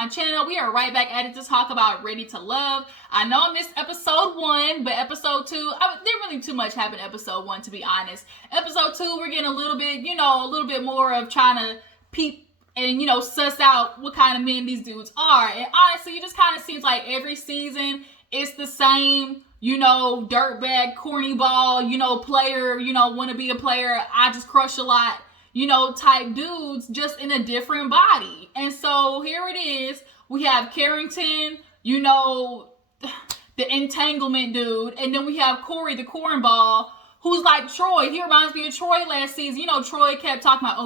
my channel, we are right back at it to talk about Ready to Love. I know I missed episode 1, but episode 2, didn't really too much happen in episode 1, to be honest. Episode 2, we're getting a little bit more of trying to peep and, suss out what kind of men these dudes are. And honestly, it just kind of seems like every season it's the same, dirtbag, corny ball, player, want to be a player, I just crush a lot, type dudes, just in a different body. And so here it is. We have Carrington, the entanglement dude. And then we have Corey, the cornball, who's like Troy. He reminds me of Troy last season. Troy kept talking about,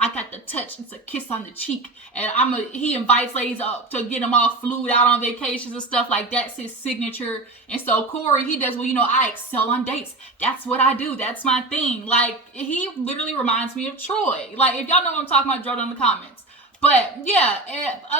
I got the touch. It's a kiss on the cheek. And he invites ladies up to get him all flued out on vacations and stuff like that's his signature. And so Corey, he does, I excel on dates. That's what I do. That's my thing. Like, he literally reminds me of Troy. Like, if y'all know what I'm talking about, drop it in the comments. But yeah,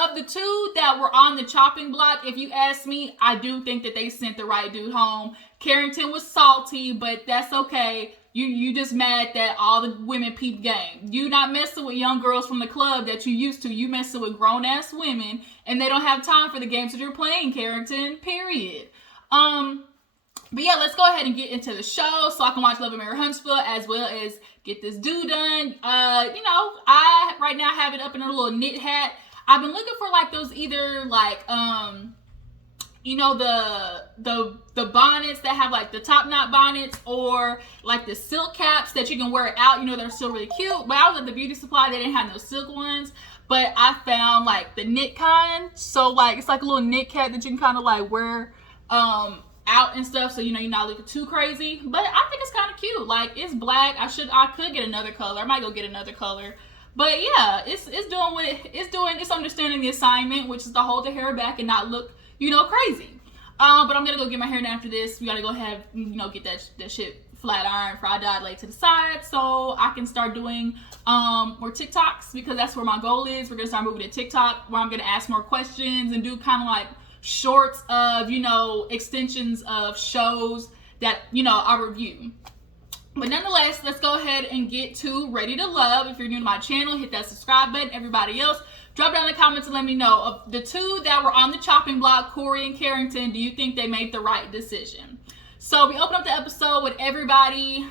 of the two that were on the chopping block, if you ask me, I do think that they sent the right dude home. Carrington was salty, but that's okay. You just mad that all the women peep game. You not messing with young girls from the club that you used to. You messing with grown ass women, and they don't have time for the games that you're playing, Carrington. Period. But yeah, let's go ahead and get into the show so I can watch Love and Marry Huntsville as well as get this dude done. I right now have it up in a little knit hat. I've been looking for like those either like the bonnets that have like the top knot bonnets or like the silk caps that you can wear out, they're still really cute. But I was at the beauty supply, they didn't have no silk ones. But I found like the knit kind. So like it's like a little knit cap that you can kind of like wear out and stuff, so you're not looking too crazy. But I think it's kind of cute. Like, it's black. I could get another color. I might go get another color. But yeah, it's doing what it's understanding the assignment, which is to hold the hair back and not look crazy. But I'm gonna go get my hair done after this. We gotta go have get that shit flat iron, fried dyed, laid to the side, so I can start doing more TikToks, because that's where my goal is. We're gonna start moving to TikTok, where I'm gonna ask more questions and do kind of like shorts of extensions of shows that I review. But nonetheless, let's go ahead and get to Ready to Love. If you're new to my channel, hit that subscribe button. Everybody else, drop down in the comments and let me know, of the two that were on the chopping block, Corey and Carrington, do you think they made the right decision? So we open up the episode with everybody,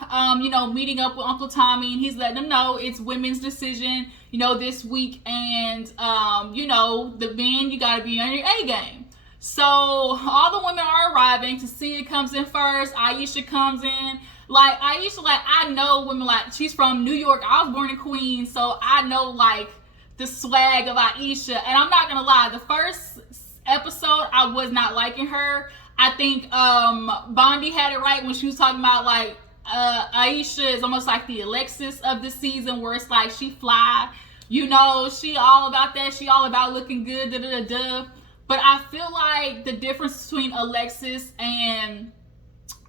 meeting up with Uncle Tommy, and he's letting them know it's women's decision, this week, and, the men, you gotta be on your A game. So all the women are arriving. Tasia comes in first. Aisha comes in. Like, Aisha, like, I know women, like, she's from New York. I was born in Queens, so I know, like, the swag of Aisha. And I'm not gonna lie, the first episode, I was not liking her. I think Bondi had it right when she was talking about, like, Aisha is almost like the Alexis of the season, where it's like she fly. She all about that. She all about looking good, da-da-da-da. But I feel like the difference between Alexis and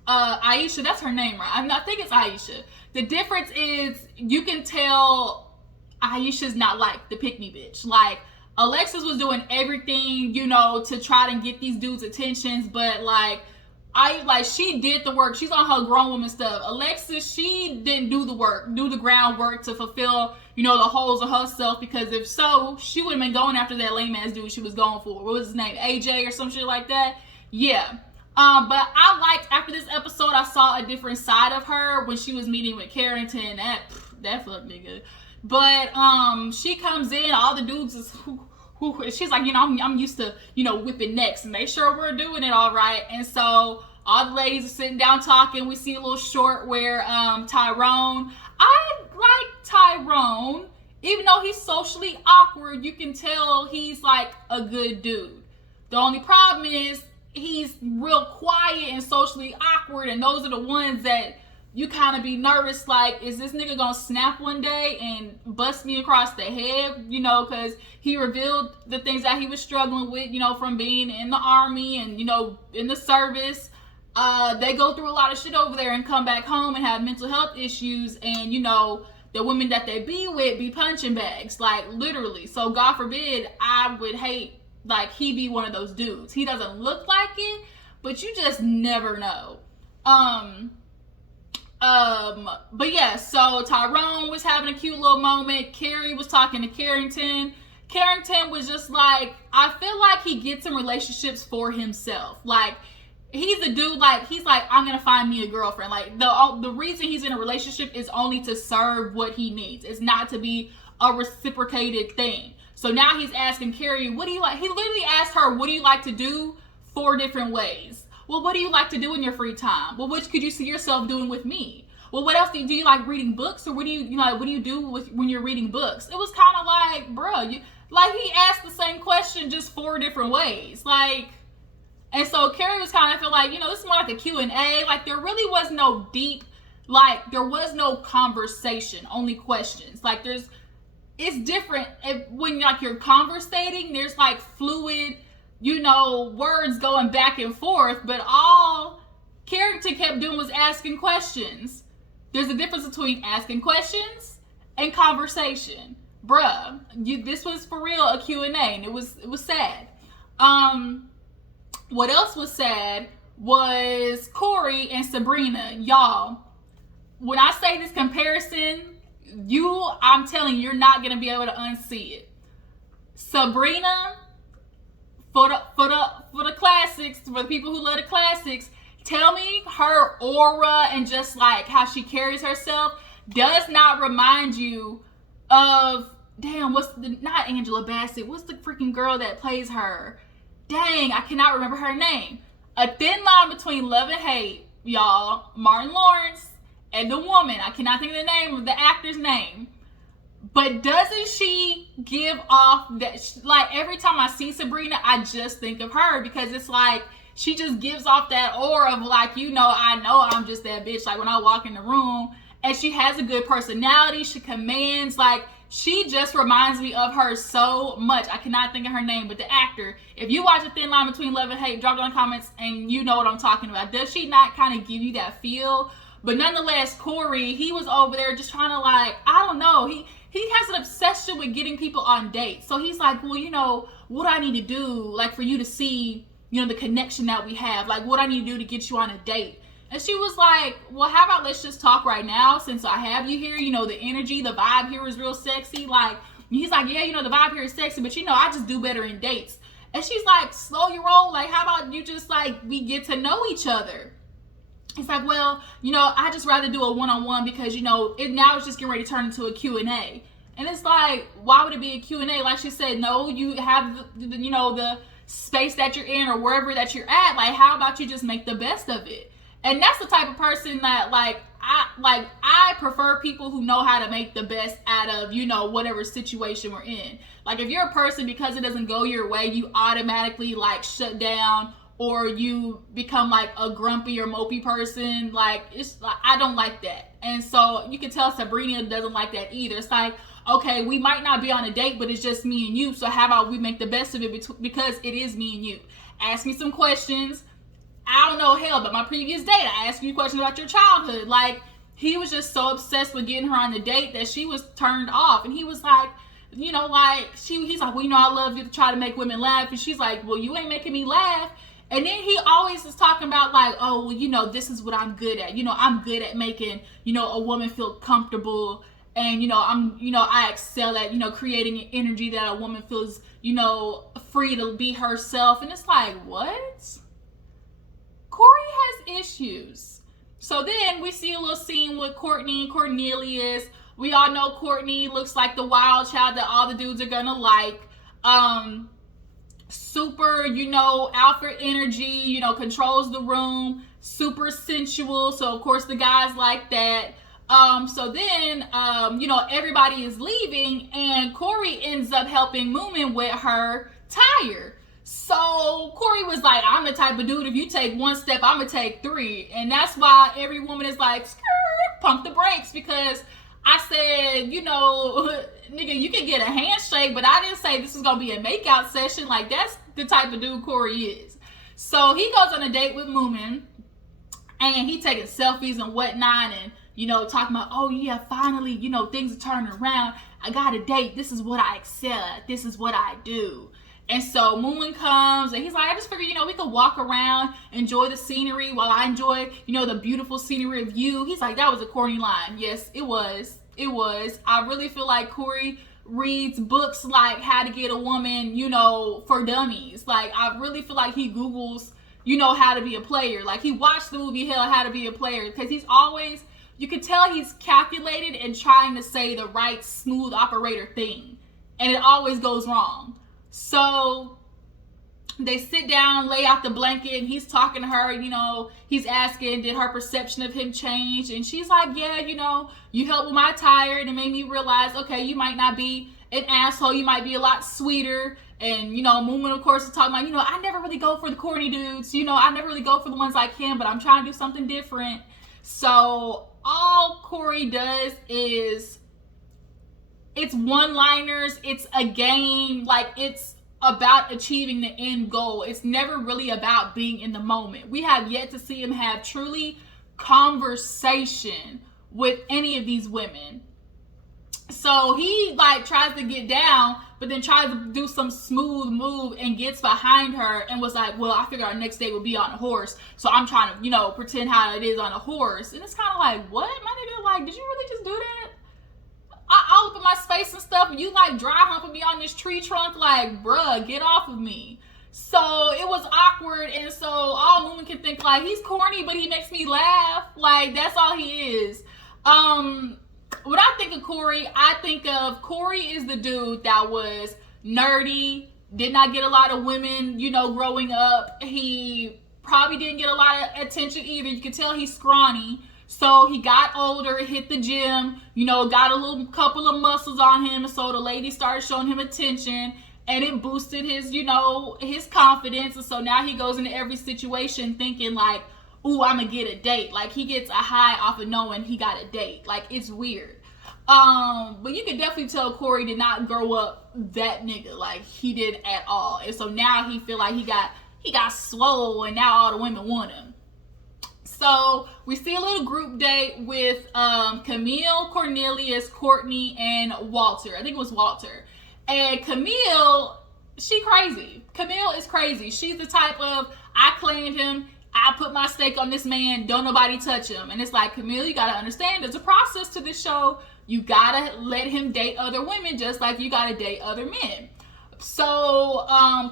Aisha, that's her name, right? I think it's Aisha. The difference is you can tell Aisha's not like the pick-me bitch. Like, Alexis was doing everything, to try to get these dudes' attentions, but she did the work. She's on her grown woman stuff. Alexis, she didn't do the groundwork to fulfill, the holes of herself, because if so, she would have been going after that lame ass dude she was going for. What was his name? AJ or some shit like that? Yeah. But I liked, after this episode, I saw a different side of her when she was meeting with Carrington. That fuck nigga. But she comes in, all the dudes is she's like, I'm used to, whipping necks, and they sure were doing it all right. And so all the ladies are sitting down talking. We see a little short where Tyrone, I like Tyrone, even though he's socially awkward, you can tell he's like a good dude. The only problem is he's real quiet and socially awkward, and those are the ones that you kind of be nervous, like, is this nigga gonna snap one day and bust me across the head, because he revealed the things that he was struggling with, from being in the army and, in the service. They go through a lot of shit over there and come back home and have mental health issues, and, the women that they be with be punching bags, like, literally. So, God forbid, I would hate, like, he be one of those dudes. He doesn't look like it, but you just never know. But yeah, so Tyrone was having a cute little moment. Carrie was talking to Carrington. Carrington was just like, I feel like he gets in relationships for himself. Like, he's a dude, like, he's like, I'm gonna find me a girlfriend. Like, the reason he's in a relationship is only to serve what he needs. It's not to be a reciprocated thing. So now he's asking Carrie, what do you like? He literally asked her, what do you like to do? 4 different ways. Well, what do you like to do in your free time? Well, which could you see yourself doing with me? Well, what else do you like reading books, or what do you know? What do you do when you're reading books? It was kind of like, bro, like he asked the same question just 4 different ways, like. And so Carrie was kind of feel like, this is more like a Q&A. Like, there really was no deep, like, there was no conversation, only questions. Like, it's different when, like, you're conversating, there's, like, fluid, words going back and forth, but all Carrington kept doing was asking questions. There's a difference between asking questions and conversation. Bruh, this was for real a Q&A, and it was sad. What else was sad was Corey and Sabrina. Y'all, when I say this comparison, I'm telling you, you're not going to be able to unsee it. Sabrina, for the classics, for the people who love the classics, tell me her aura and just like how she carries herself does not remind you of, not Angela Bassett, what's the freaking girl that plays her? Dang, I cannot remember her name. A thin line between love and hate, y'all. Martin Lawrence and the woman. I cannot think of the name of the actor's name. But doesn't she give off that, like, every time I see Sabrina, I just think of her, because it's like, she just gives off that aura of like, I know I'm just that bitch. Like, when I walk in the room, and she has a good personality, she commands, like, she just reminds me of her so much. I cannot think of her name, but the actor. If you watch A Thin Line Between Love and Hate, drop down in the comments and you know what I'm talking about. Does she not kind of give you that feel? But nonetheless, Corey, he was over there just trying to, like, I don't know. He has an obsession with getting people on dates. So he's like, well, what do I need to do, like, for you to see, the connection that we have? Like, what I need to do to get you on a date? And she was like, well, how about let's just talk right now since I have you here. The energy, the vibe here is real sexy. Like, he's like, yeah, the vibe here is sexy, but I just do better in dates. And she's like, slow your roll. Like, how about you just, like, we get to know each other? It's like, well, I just rather do a one-on-one because, now it's just getting ready to turn into a Q&A. And it's like, why would it be a Q&A? Like she said, no, you have, the space that you're in or wherever that you're at. Like, how about you just make the best of it? And that's the type of person that, I prefer people who know how to make the best out of, whatever situation we're in. Like, if you're a person, because it doesn't go your way, you automatically, like, shut down, or you become, like, a grumpy or mopey person, like, it's like, I don't like that. And so you can tell Sabrina doesn't like that either. It's like, okay, we might not be on a date, but it's just me and you, so how about we make the best of it because it is me and you. Ask me some questions. I don't know, hell, but my previous date, I asked you questions about your childhood. Like, he was just so obsessed with getting her on the date that she was turned off. And he was like, he's like, well, I love you to try to make women laugh. And she's like, well, you ain't making me laugh. And then he always is talking about, like, oh, well, this is what I'm good at. I'm good at making, a woman feel comfortable. And, I excel at, creating an energy that a woman feels, free to be herself. And it's like, what? Corey has issues. So then we see a little scene with Courtney and Cornelius. We all know Courtney looks like the wild child that all the dudes are gonna like. Super, alpha energy, controls the room, super sensual. So of course the guys like that. So then, everybody is leaving and Corey ends up helping Moomin with her tire. So Corey was like, I'm the type of dude, if you take 1 step, I'm gonna take 3. And that's why every woman is like, pump the brakes, because I said, nigga, you can get a handshake, but I didn't say this is gonna be a makeout session. Like, that's the type of dude Corey is. So he goes on a date with Moomin, and he taking selfies and whatnot, and talking about, oh yeah, finally, things are turning around. I got a date. This is what I excel at. This is what I do. And so Moomin comes and he's like, I just figured, we could walk around, enjoy the scenery while I enjoy, the beautiful scenery of you. He's like, that was a corny line. Yes, it was. I really feel like Corey reads books like How to Get a Woman, you know, for Dummies. Like, I really feel like he Googles, you know, how to be a player. Like, he watched the movie How to Be a Player, because he's always, you can tell he's calculated and trying to say the right smooth operator thing, and it always goes wrong. So they sit down, lay out the blanket, and he's talking to her, you know, he's asking, did her perception of him change? And she's like, yeah, you know, you helped with my tire, and it made me realize, okay, you might not be an asshole, you might be a lot sweeter. And, you know, Moomin, of course, is talking about, you know, I never really go for the corny dudes, you know, I never really go for the ones like him, but I'm trying to do something different. So all Corey does is, it's one-liners, it's a game, like, it's about achieving the end goal. It's never really about being in the moment. We have yet to see him have truly conversation with any of these women. So he like tries to get down, but then tries to do some smooth move and gets behind her and was like, well, I figured our next date would be on a horse, so I'm trying to, you know, pretend how it is on a horse. And it's kind of like, what? My nigga, like, did you really just do that? I look at my space and stuff, and you like dry humping me on this tree trunk, like, bruh, get off of me. So it was awkward, and so all Moomin can think, like, he's corny, but he makes me laugh. Like, that's all he is. When I think of Corey, I think of Corey is the dude that was nerdy, did not get a lot of women, you know, growing up. He probably didn't get a lot of attention either. You can tell he's scrawny. So he got older, hit the gym, you know, got a little couple of muscles on him. So the lady started showing him attention, and it boosted his, you know, his confidence. And so now he goes into every situation thinking like, ooh, I'm gonna get a date. Like, he gets a high off of knowing he got a date. Like, it's weird. But you can definitely tell Corey did not grow up that nigga. Like, he did at all. And so now he feel like he got swole, and now all the women want him. So we see a little group date with Kamil, Cornelius, Courtney, and Walter. I think it was Walter. And Kamil, she crazy. Kamil is crazy. She's the type of, I claimed him, I put my stake on this man, don't nobody touch him. And it's like, Kamil, you gotta understand, there's a process to this show. You gotta let him date other women just like you gotta date other men. So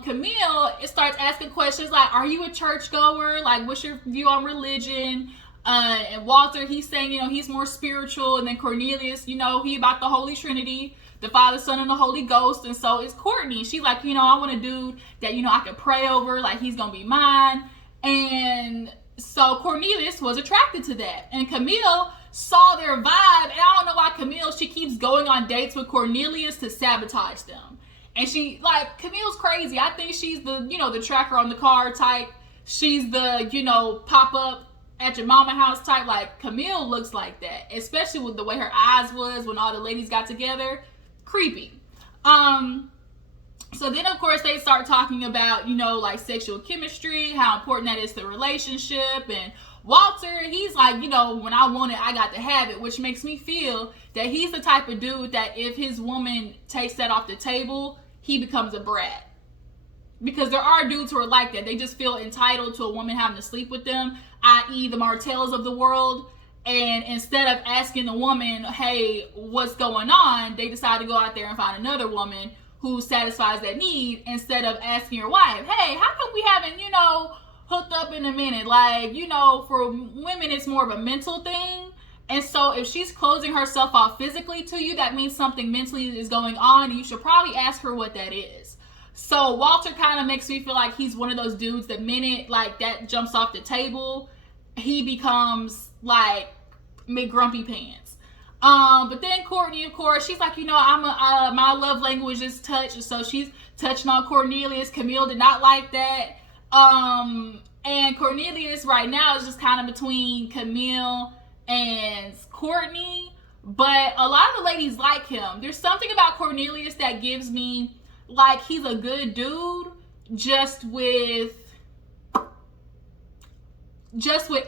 Kamil starts asking questions like, are you a churchgoer? Like, what's your view on religion? And Walter, he's saying, you know, he's more spiritual. And then Cornelius, you know, he about the Holy Trinity, the Father, Son, and the Holy Ghost. And so is Courtney. She's like, you know, I want a dude that, you know, I could pray over, like he's gonna be mine. And so Cornelius was attracted to that. And Kamil saw their vibe. And I don't know why Kamil, she keeps going on dates with Cornelius to sabotage them. And she, like, Camille's crazy. I think she's the, you know, the tracker on the car type. She's the, you know, pop up at your mama house type. Like, Kamil looks like that, especially with the way her eyes was when all the ladies got together. Creepy. So then, of course, they start talking about, you know, like sexual chemistry, how important that is to the relationship. And Walter, he's like, you know, when I want it, I got to have it, which makes me feel that he's the type of dude that if his woman takes that off the table, he becomes a brat. Because there are dudes who are like that. They just feel entitled to a woman having to sleep with them, i.e. the Martells of the world. And instead of asking the woman, hey, what's going on, they decide to go out there and find another woman who satisfies that need, instead of asking your wife, hey, how come we haven't, you know, hooked up in a minute? Like, you know, for women, it's more of a mental thing. And so if she's closing herself off physically to you, that means something mentally is going on, and you should probably ask her what that is. So Walter kind of makes me feel like he's one of those dudes, the minute like that jumps off the table, he becomes like McGrumpy Pants. But then Courtney, of course, she's like, you know, my love language is touch. So she's touching on Cornelius. Kamil did not like that. And Cornelius right now is just kind of between Kamil and Courtney, but a lot of the ladies like him. There's something about Cornelius that gives me like he's a good dude, just with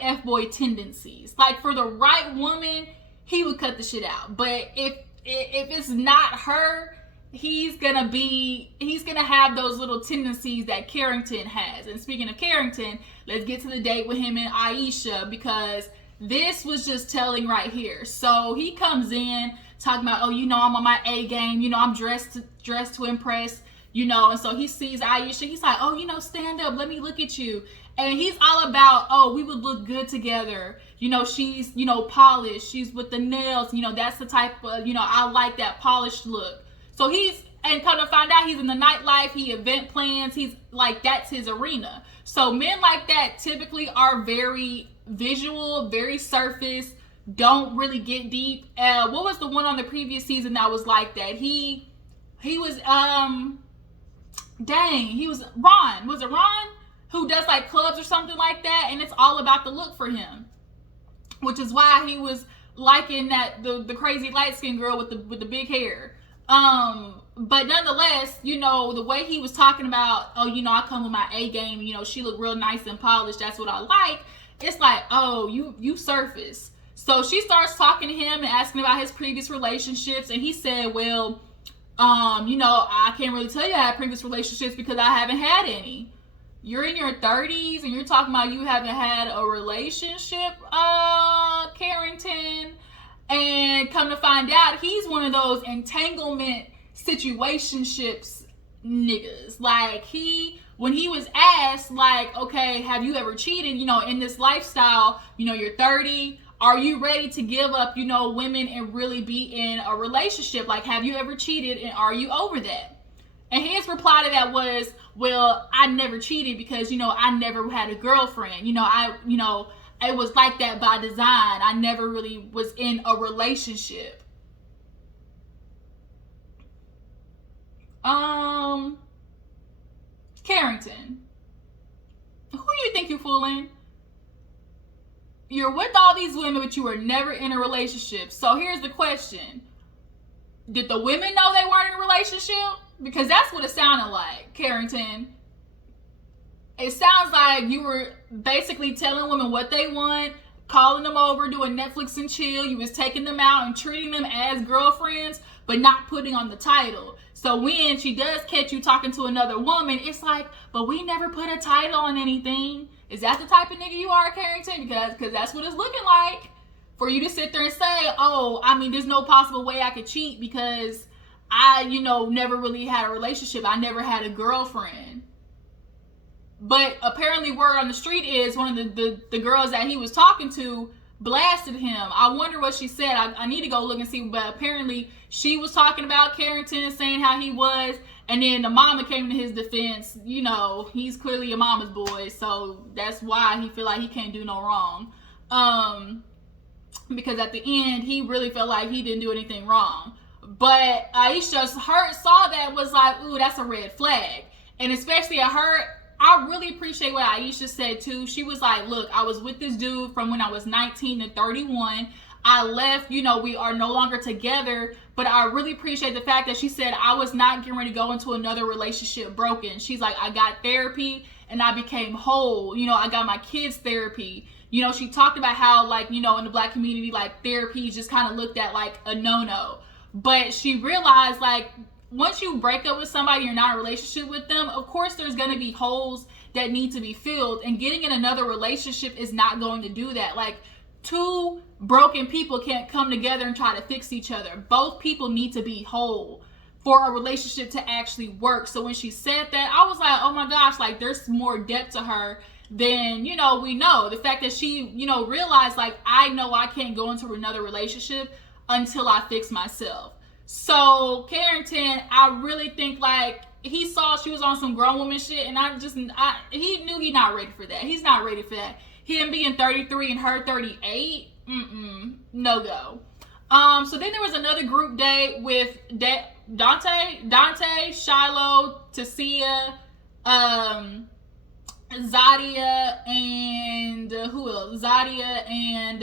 F-boy tendencies. Like, for the right woman, he would cut the shit out. But if it's not her, he's gonna have those little tendencies that Carrington has. And speaking of Carrington, let's get to the date with him and Aisha, because this was just telling right here. So he comes in talking about, oh, I'm on my A game, I'm dressed to impress, and so he sees Aisha, he's like, oh, stand up, let me look at you. And he's all about, oh, we would look good together. She's, polished. She's with the nails. That's the type of, I like that polished look. So and come to find out, he's in the nightlife. He event plans. He's like, that's his arena. So men like that typically are very visual, very surface, don't really get deep. What was the one on the previous season that was like that? He was, he was Ron. Was it Ron? Who does like clubs or something like that, and it's all about the look for him, which is why he was liking that the crazy light skinned girl with the big hair. But nonetheless, the way he was talking about, oh, I come with my A game, she looked real nice and polished, that's what I like. It's like, oh, you surface. So she starts talking to him and asking about his previous relationships, and he said, well, I can't really tell you I had previous relationships because I haven't had any. You're in your 30s and you're talking about you haven't had a relationship, Carrington. And come to find out, he's one of those entanglement situationships niggas. Like, when he was asked, like, okay, have you ever cheated, in this lifestyle, you're 30, are you ready to give up, women and really be in a relationship? Like, have you ever cheated and are you over that? And his reply to that was, well, I never cheated because, I never had a girlfriend. It was like that by design. I never really was in a relationship. Carrington, who do you think you're fooling? You're with all these women, but you were never in a relationship. So here's the question. Did the women know they weren't in a relationship? Because that's what it sounded like, Carrington. It sounds like you were basically telling women what they want, calling them over, doing Netflix and chill. You was taking them out and treating them as girlfriends, but not putting on the title. So when she does catch you talking to another woman, it's like, but we never put a title on anything. Is that the type of nigga you are, Carrington? Because that's what it's looking like. For you to sit there and say, oh, there's no possible way I could cheat because I, never really had a relationship. I never had a girlfriend. But apparently word on the street is one of the girls that he was talking to blasted him. I wonder what she said. I need to go look and see. But apparently she was talking about Carrington, saying how he was. And then the mama came to his defense. He's clearly a mama's boy. So that's why he feel like he can't do no wrong. Because at the end, he really felt like he didn't do anything wrong. But Aisha saw that, was like, ooh, that's a red flag. And especially I really appreciate what Aisha said too. She was like, look, I was with this dude from when I was 19 to 31. I left, we are no longer together. But I really appreciate the fact that she said I was not getting ready to go into another relationship broken. She's like, I got therapy and I became whole. I got my kids' therapy. She talked about how, like, in the Black community, like, therapy is just kind of looked at like a no-no. But she realized, like, once you break up with somebody, you're not in a relationship with them, of course there's going to be holes that need to be filled. And getting in another relationship is not going to do that. Like, two broken people can't come together and try to fix each other. Both people need to be whole for a relationship to actually work. So when she said that, I was like, oh my gosh, like, there's more depth to her than, we know. The fact that she, realized, like, I know I can't go into another relationship until I fix myself. So Carrington, I really think, like, he saw she was on some grown woman shit, and he knew he's not ready for that. He's not ready for that. Him being 33 and her 38, no go. So then there was another group date with Dante, Shiloh, Tasia, Zadia, and who else? Zadia and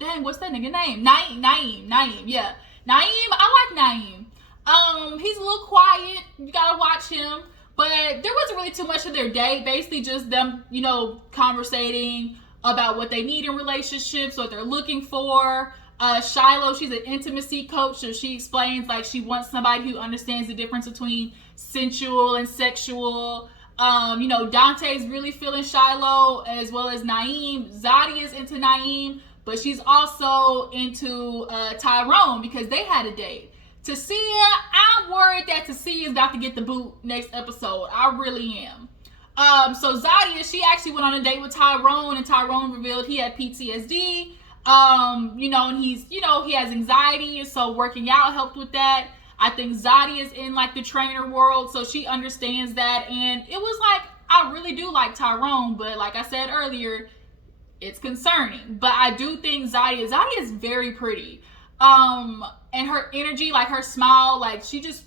dang, what's that nigga name? Naeem, yeah. Naeem, I like Naeem. He's a little quiet. You gotta watch him. But there wasn't really too much of their day. Basically just them, conversating about what they need in relationships, what they're looking for. Shiloh, she's an intimacy coach, so she explains, like, she wants somebody who understands the difference between sensual and sexual. Dante's really feeling Shiloh as well as Naeem. Zadi is into Naeem, but she's also into Tyrone because they had a date. Tasia, I'm worried that Tasia is about to get the boot next episode. I really am. So Zadia, she actually went on a date with Tyrone, and Tyrone revealed he had PTSD. And he's, he has anxiety, and so working out helped with that. I think Zadia is in like the trainer world, so she understands that. And it was like, I really do like Tyrone, but like I said earlier, it's concerning. But I do think Zadia is very pretty. And her energy, like her smile, like she just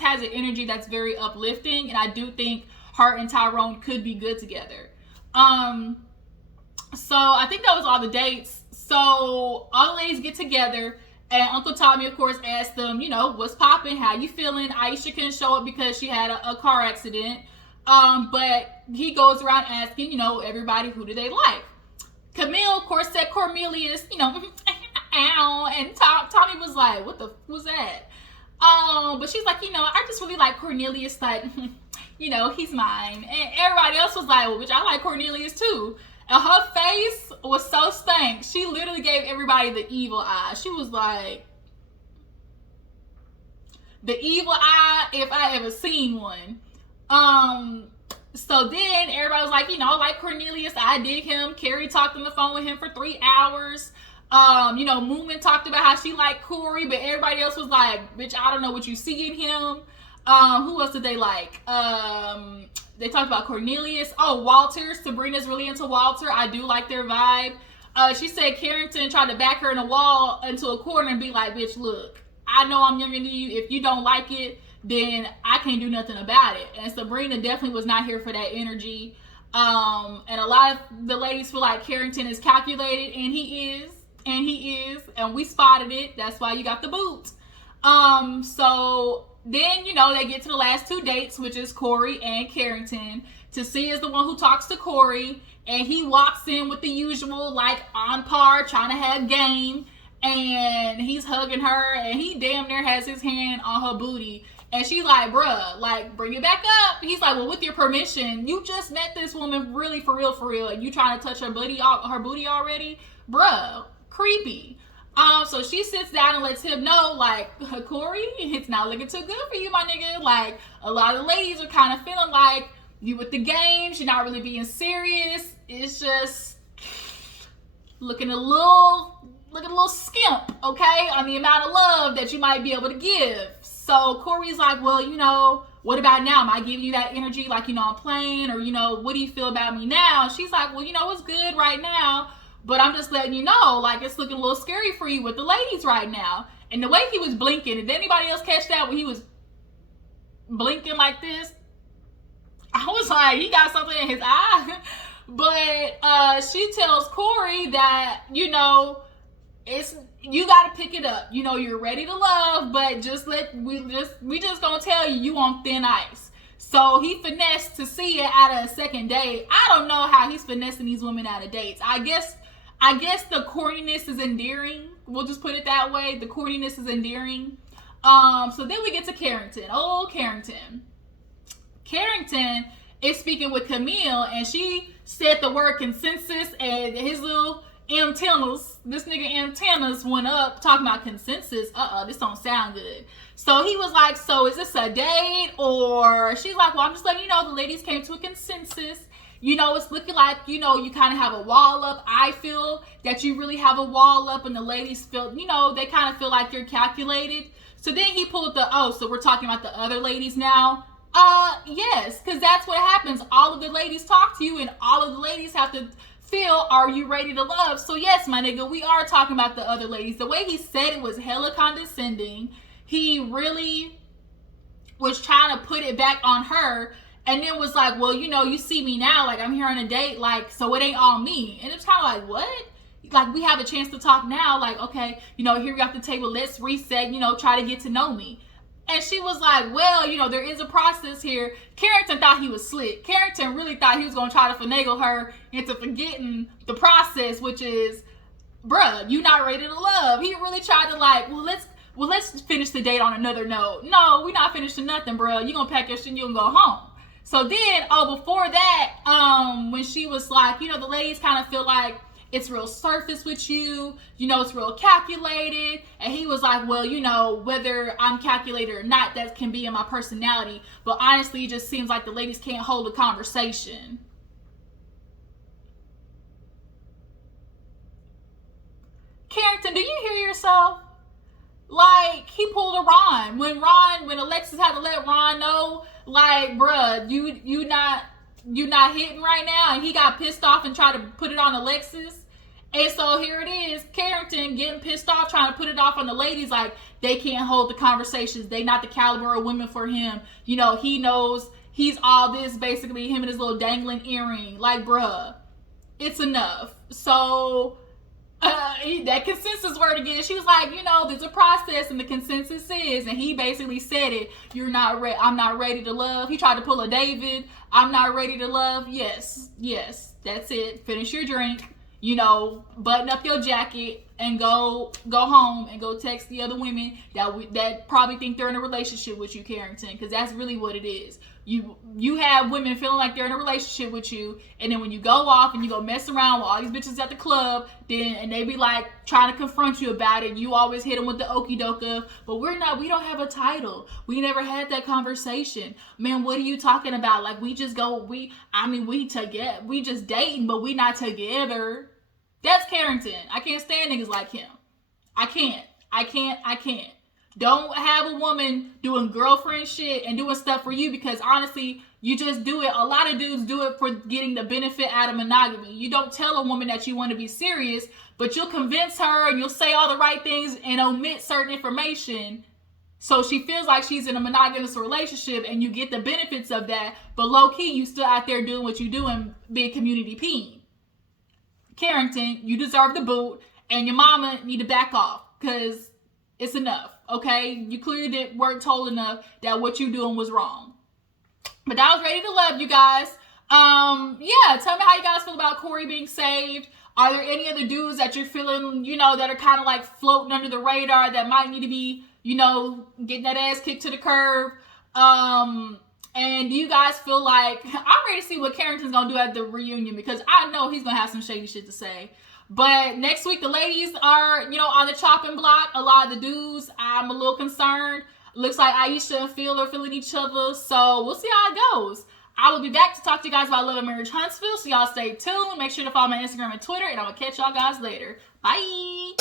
has an energy that's very uplifting. And I do think her and Tyrone could be good together. So I think that was all the dates. So all the ladies get together, and Uncle Tommy, of course, asked them, what's popping? How you feeling? Aisha couldn't show up because she had a car accident. But he goes around asking, everybody, who do they like? Kamil, of course, said Cornelius, ow. And Tommy was like, what the was that? But she's like, I just really like Cornelius, like, he's mine. And everybody else was like, well, bitch, I like Cornelius too. And her face was so stank. She literally gave everybody the evil eye. She was like, the evil eye, if I ever seen one. So then everybody was like, I like Cornelius. I dig him. Carrie talked on the phone with him for 3 hours. Moomin talked about how she liked Corey, but everybody else was like, bitch, I don't know what you see in him. Who else did they like? They talked about Cornelius. Oh, Walter. Sabrina's really into Walter. I do like their vibe. She said Carrington tried to back her in a wall into a corner and be like, bitch, look, I know I'm younger than you. If you don't like it, then I can't do nothing about it. And Sabrina definitely was not here for that energy. And a lot of the ladies feel like Carrington is calculated, and he is. And we spotted it. That's why you got the boot. So then, they get to the last 2 dates, which is Corey and Carrington. Tasia is the one who talks to Corey, and he walks in with the usual, like, on par, trying to have game, and he's hugging her, and he damn near has his hand on her booty, and she's like, bruh, like, bring it back up. He's like, well, with your permission, you just met this woman really for real, and you trying to touch her booty already? Bruh, creepy. So she sits down and lets him know, like, Corey, it's not looking too good for you, my nigga. Like, a lot of ladies are kind of feeling like you with the games, you're not really being serious. It's just looking a little skimp, okay, on the amount of love that you might be able to give. So Corey's like, well, what about now? Am I giving you that energy, like, I'm playing, or, what do you feel about me now? She's like, well, it's good right now. But I'm just letting you know, like, it's looking a little scary for you with the ladies right now. And the way he was blinking, did anybody else catch that when he was blinking like this? I was like, he got something in his eye. But she tells Corey that, you got to pick it up. You're ready to love, but we just gonna tell you on thin ice. So he finessed Tasia out of a second date. I don't know how he's finessing these women out of dates. I guess the corniness is endearing. We'll just put it that way. The corniness is endearing. So then we get to Carrington. Oh, Carrington. Carrington is speaking with Kamil, and she said the word consensus, and his little antennas, this nigga antennas went up talking about consensus. This don't sound good. So he was like, so is this a date? Or she's like, well, I'm just letting you know the ladies came to a consensus. It's looking like, you kind of have a wall up. I feel that you really have a wall up, and the ladies feel, they kind of feel like you're calculated. So then he pulled so we're talking about the other ladies now. Yes, because that's what happens. All of the ladies talk to you, and all of the ladies have to feel, are you ready to love? So yes, my nigga, we are talking about the other ladies. The way he said it was hella condescending. He really was trying to put it back on her, and then was like, well, you see me now, like, I'm here on a date, like, so it ain't all me. And it's kind of like, what? Like, we have a chance to talk now, like, okay, here we got the table, let's reset, try to get to know me. And she was like, well, there is a process here. Carrington thought he was slick. Carrington really thought he was going to try to finagle her into forgetting the process, which is, bruh, you not ready to love. He really tried to, like, well, let's finish the date on another note. No, we not finishing nothing, bruh. You going to pack your shit and you going to go home. So then, before that, when she was like, the ladies kind of feel like it's real surface with you, you know, it's real calculated. And he was like, well, you know, whether I'm calculated or not, that can be in my personality. But honestly, it just seems like the ladies can't hold a conversation. Carrington, do you hear yourself? Like, he pulled a Ron. When Alexis had to let Ron know, like, bruh, you not hitting right now, and he got pissed off and tried to put it on Alexis. And so here it is, Carrington getting pissed off, trying to put it off on the ladies, like, they can't hold the conversations. They not the caliber of women for him. You know, he knows he's all this, basically, him and his little dangling earring. Like, bruh, it's enough. So that consensus word again. She was like, you know, there's a process, and the consensus is, and he basically said it. You're not ready. I'm not ready to love. He tried to pull a David. I'm not ready to love. Yes, that's it. Finish your drink. You know, button up your jacket and go home and go text the other women that probably think they're in a relationship with you, Carrington, because that's really what it is. You have women feeling like they're in a relationship with you, and then when you go off and you go mess around with all these bitches at the club, and they be like trying to confront you about it, you always hit them with the okie doke of, but we don't have a title. We never had that conversation. Man, what are you talking about? Like, we just dating, but we not together. That's Carrington. I can't stand niggas like him. I can't. Don't have a woman doing girlfriend shit and doing stuff for you, because honestly, you just do it. A lot of dudes do it for getting the benefit out of monogamy. You don't tell a woman that you want to be serious, but you'll convince her and you'll say all the right things and omit certain information so she feels like she's in a monogamous relationship, and you get the benefits of that, but low-key, you still out there doing what you doing, being community peen. Carrington, you deserve the boot, and your mama need to back off, because it's enough, okay? You clearly didn't work told enough that what you doing was wrong. But I was ready to love you guys. Yeah, tell me how you guys feel about Corey being saved. Are there any other dudes that you're feeling, you know, that are kind of like floating under the radar that might need to be, you know, getting that ass kicked to the curb? And do you guys feel like, I'm ready to see what Carrington's going to do at the reunion, because I know he's going to have some shady shit to say. But next week, the ladies are, you know, on the chopping block. A lot of the dudes, I'm a little concerned. Looks like Aisha and Phil are feeling each other. So we'll see how it goes. I will be back to talk to you guys about Love and Marriage Huntsville. So y'all stay tuned. Make sure to follow my Instagram and Twitter. And I'm going to catch y'all guys later. Bye.